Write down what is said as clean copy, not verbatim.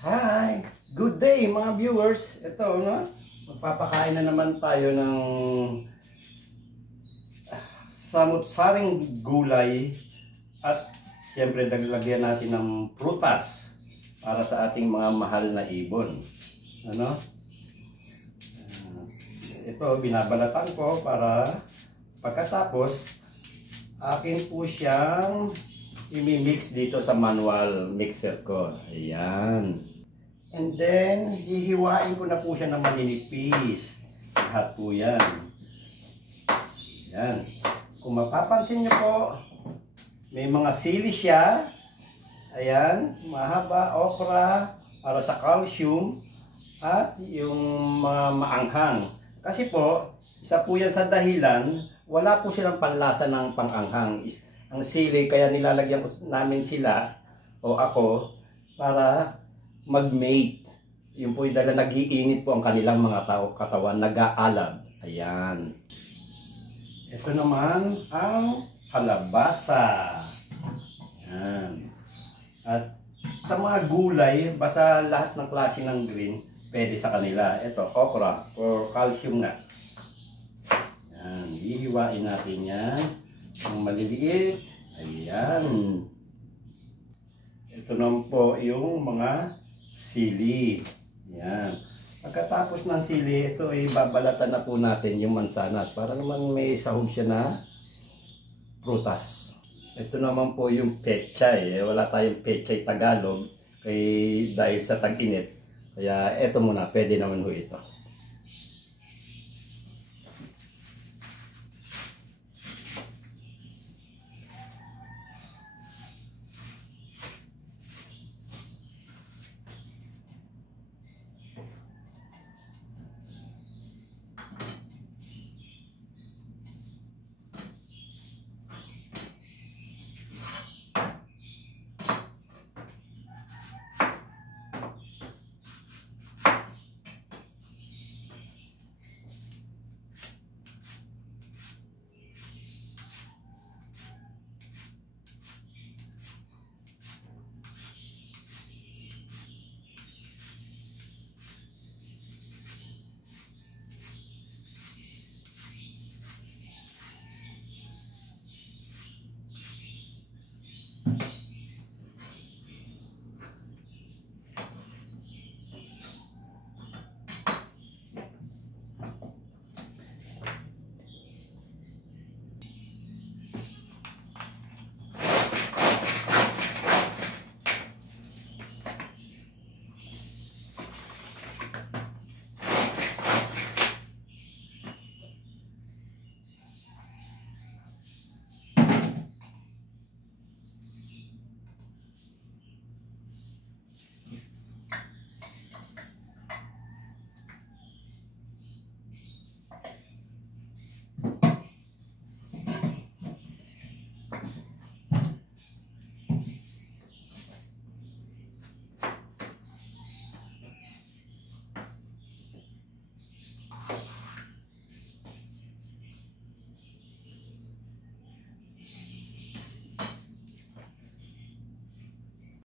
Hi! Good day mga viewers! Ito, no? Magpapakain na naman tayo ng samut-saring gulay at siyempre daglagyan natin ng prutas para sa ating mga mahal na ibon. Ano? Ito, binabalatan ko para pagkatapos akin po siyang imimix dito sa manual mixer ko. Ayan. And then, hihiwain ko na po siya ng maninipis. Lahat po yan. Ayan. Kung mapapansin nyo po, may mga sili siya. Ayan. Mahaba, okra, para sa calcium. At yung mga maanghang. Kasi po, isa po yan sa dahilan, wala po silang panlasa ng panganghang. Ang sili, kaya nilalagyan ko namin sila, o ako, para mag-mate. Yung po yung dala nag-iinit po ang kanilang mga katawan, nag-aalab. Ayan. Ito naman ang halabasa. Ayan. At sa mga gulay, basta lahat ng klase ng green, pwede sa kanila. Ito, okra, for calcium nga. Ayan. Hihiwain natin yan. Ang maliliit. Ayan. Ito naman po yung mga sili. Yan. Pagkatapos ng sili, ito ay babalatan na po natin yung mansanas para naman may sahog siya na prutas. Ito naman po yung pechay. Wala tayong pechay Tagalog dahil sa tag-init. Kaya ito muna, pwede naman ho ito.